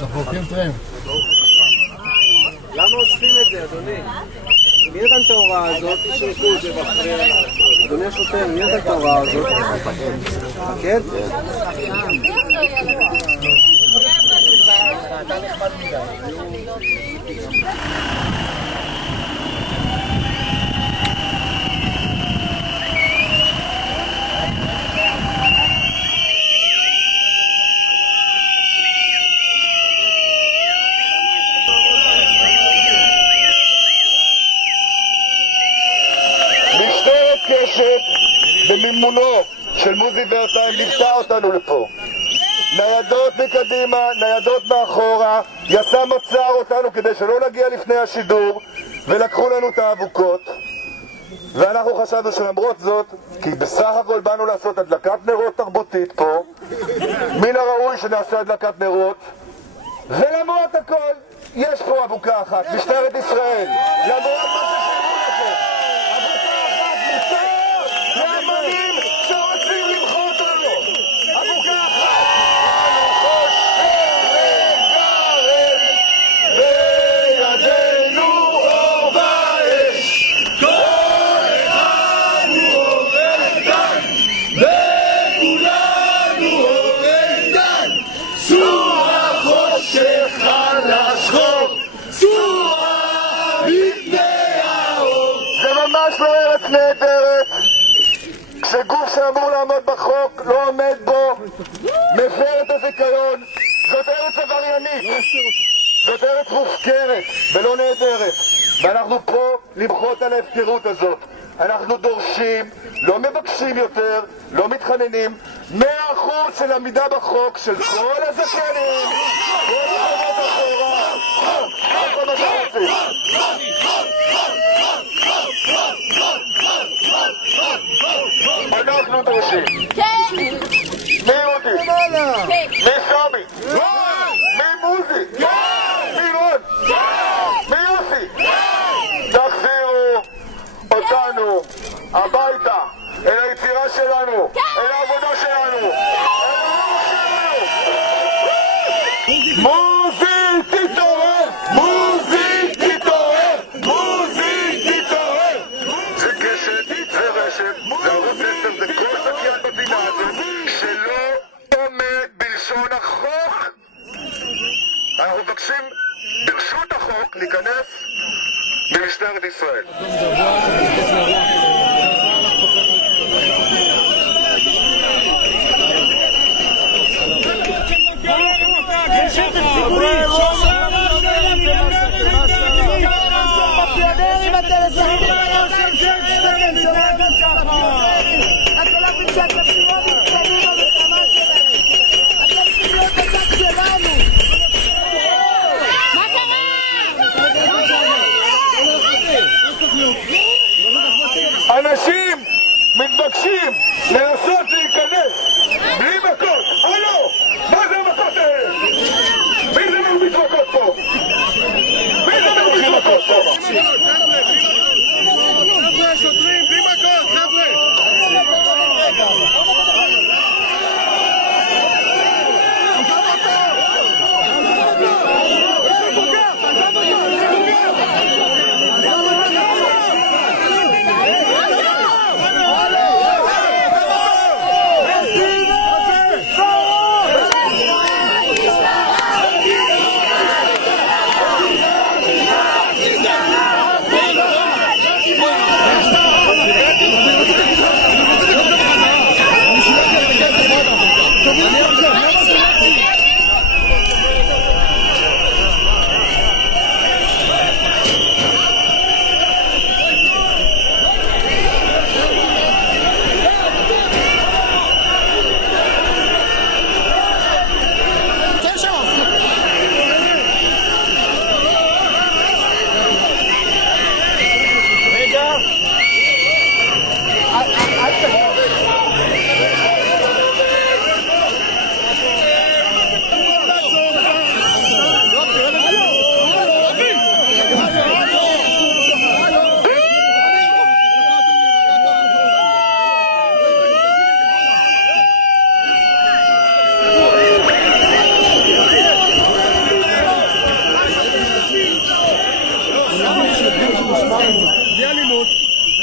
אנחנו הולכים טרם. למה עושים את זה, אדוני? מי נתן את ההוראה הזאת? שיקו, זה מפריע. אדוני השוטר, מי נתן את ההוראה הזאת? מפקד? אתה נחמד מדי. במימונו של מוזי ורטיים ליוותה אותנו לפה. ניידות מקדימה, ניידות מאחורה, יס"מ עצר אותנו כדי שלא נגיע לפני השידור ולקחו לנו את האבוקות, ואנחנו חשבנו שלמרות זאת, כי בסך הכל באנו לעשות הדלקת נרות תרבותית פה, מן הראוי שנעשה הדלקת נרות, ולמרות הכל יש פה אבוקה אחת, משטרת ישראל, למרות מה ששאירו לכם, אבוקה אחת מותר לאמנים שרוצים למחות לנו, אבוקה אחת. בידינו אור ואש, כל אחד הוא אורן דן, וכולנו אורן דן, צאו החושך על השחור, צאו מפני האור. זה ממש לא ארץ נהדרת, כשגוף שאמור לעמוד בחוק לא עומד בו, מפר את הזיכיון. זאת ארץ עבריינית, זאת ארץ מופקרת ולא נהדרת, ואנחנו פה למחות על ההפקרות הזאת. אנחנו דורשים, לא מבקשים יותר, לא מתחננים, 100% של עמידה בחוק של כל הזכיינים, כל העמוד אחורה, כל מה שרוצים. אנחנו דורשים. מי יהודי? מי סמי? מי מוזי? מי רון? מי יוסי? תחזירו אותנו הביתה, אל היצירה שלנו, אל העבודה שלנו, אל העבודה שלנו. מוזי תתעורר! מוזי תתעורר! מוזי תתעורר! זה קשת, זה רשת, זה ערוץ 10, זה כל זכיין במדינה הזאת שלא עומד בלשון החוק. אנחנו מבקשים ברשות החוק להיכנס במשטרת ישראל.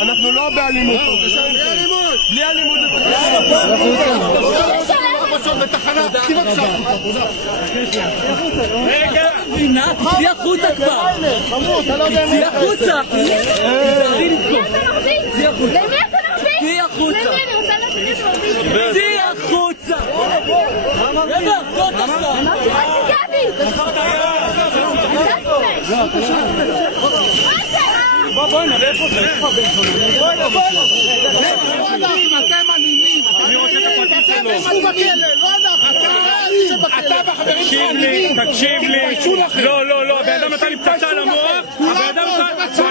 אנחנו לא באלימות. בלי אלימות. בתחנה, תקשיב עכשיו. רגע, תצאי החוצה כבר. תצאי החוצה. למי אתה מרביץ? למי אתה מרביץ? תצאי החוצה. למי אני רוצה להכניס מרביץ? תצאי החוצה. רגע, זאת עכשיו. אל תיגע בי! בואי נראה איפה זה. אתם אלימים. אני רוצה את הפרטים שלו. אתה והחברים שלך אלימים. תקשיב לי, לא, הבן אדם נתן לי פצצה על המוח, הבן אדם נתן,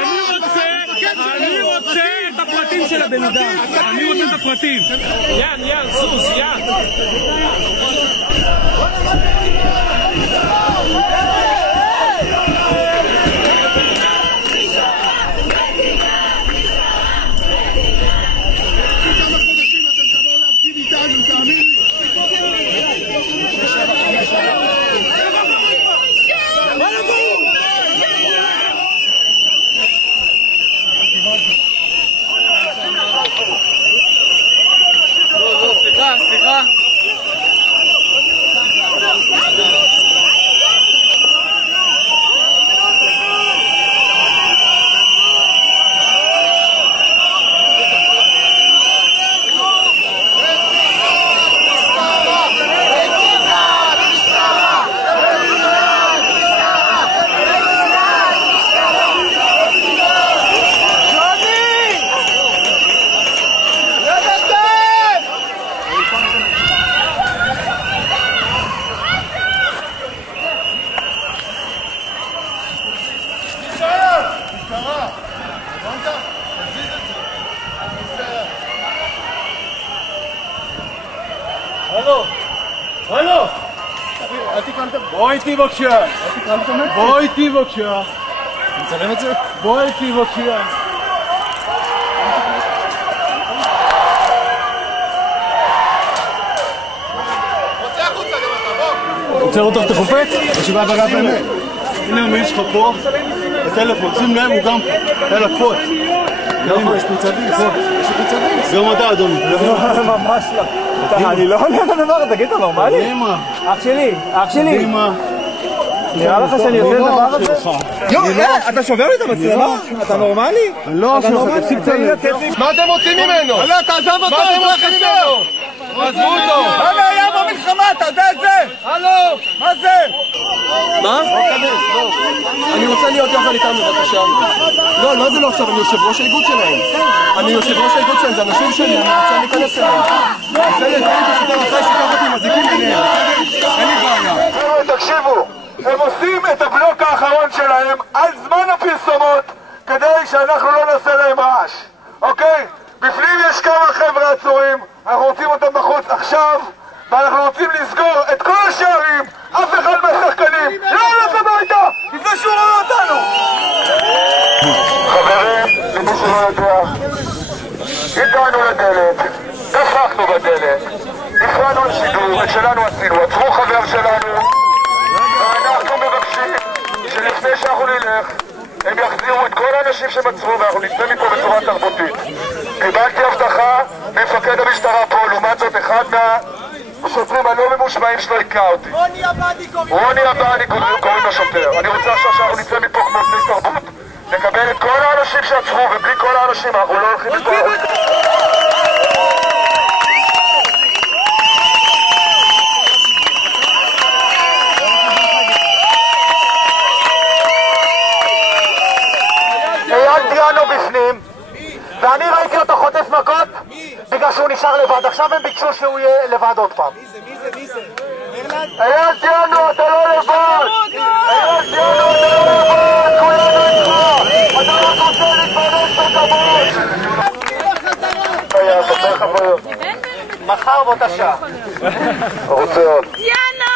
אני רוצה את הפרטים של הבן אדם, אני רוצה את הפרטים. יאן, סוס, יאן. סליחה. הלו! אל תקרנת... בוא איתי בבקשה! בוא איתי בבקשה! אתה מצלם את זה? בוא איתי בבקשה! רוצה לראות איך אתה חופץ? ישיבה ברב באמת. הנה המעיל שלך פה, בטלפון, שים להם, הוא גם פה. יאללה, קפוץ. יש פיצדיס. גם אתה, אדוני. ממש לא. אני לא עונה לדבר הזה, תגיד, אתה נורמלי? אח שלי. נראה לך שאני עושה דבר הזה? אתה שובר לי את המצלמה? אתה נורמלי? לא, מה אתם רוצים ממנו? לא, תעזוב אותו, מה אתם ממנו? עזבו אותו! הלו, היה במלחמה, אתה יודע את זה? הלו, מה זה? מה? אני רוצה להיות יחד איתם בבקשה. לא זה לא עכשיו, אני יושב ראש האיגוד שלהם. זה אנשים שלי, אני רוצה להיכנס אליהם. בסדר, תן לי בשוטר אחרי שיקח אותי עם הזיקים ביניהם. אין לי בעיה. תקשיבו, הם עושים את הבלוק האחרון שלהם על זמן הפרסומות כדי שאנחנו לא נעשה להם רעש, אוקיי? בפנים יש כמה חבר'ה עצורים, אנחנו רוצים אותם בחוץ עכשיו, ואנחנו רוצים לסגור את כל השערים, אף אחד מהשחקנים לא הולך הביתה לפני שהוא רואה אותנו. חברים, למי שלא יודע, הגענו לדלת, דפקנו בדלת, הפרענו לשידור, את שלנו עשינו, עצרו חבר שלנו, ואנחנו מבקשים שלפני שאנחנו נלך הם יחזירו את כל האנשים שבצרו ואנחנו נצא מפה בצורה תרבותית. קיבלתי הבטחה ממפקד המשטרה פה, לעומת זאת אחד מהשוטרים הלא ממושמעים שלו יקרא אותי. רוני הבאני קוראים לשוטר. אני רוצה עכשיו שאנחנו נצא מפה כמו בני תרבות, נקבל את כל האנשים שעצרו, ובלי כל האנשים אנחנו לא הולכים מפה. אייל דיאנו בפנים, ואני ראיתי אותו חוטף מכות בגלל שהוא נשאר לבד. עכשיו הם ביקשו שהוא יהיה לבד עוד פעם. מי זה? אייל דיאנו, אתה לא לבד! אייל דיאנו, אתה לא לבד! כולנו איתך! אתה לא רוצה להתפרנס בכבוד! מחר באותה שעה. רוצה עוד. דיאנו!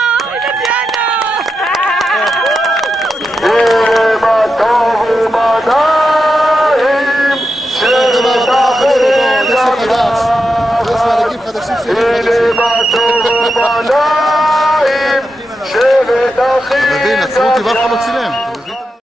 מה טוב ומדעים שבט אחרים הנה מה טוב ומדעים שבט אחרים אתה מבין, עצרו אותי ואף אחד לא צילם.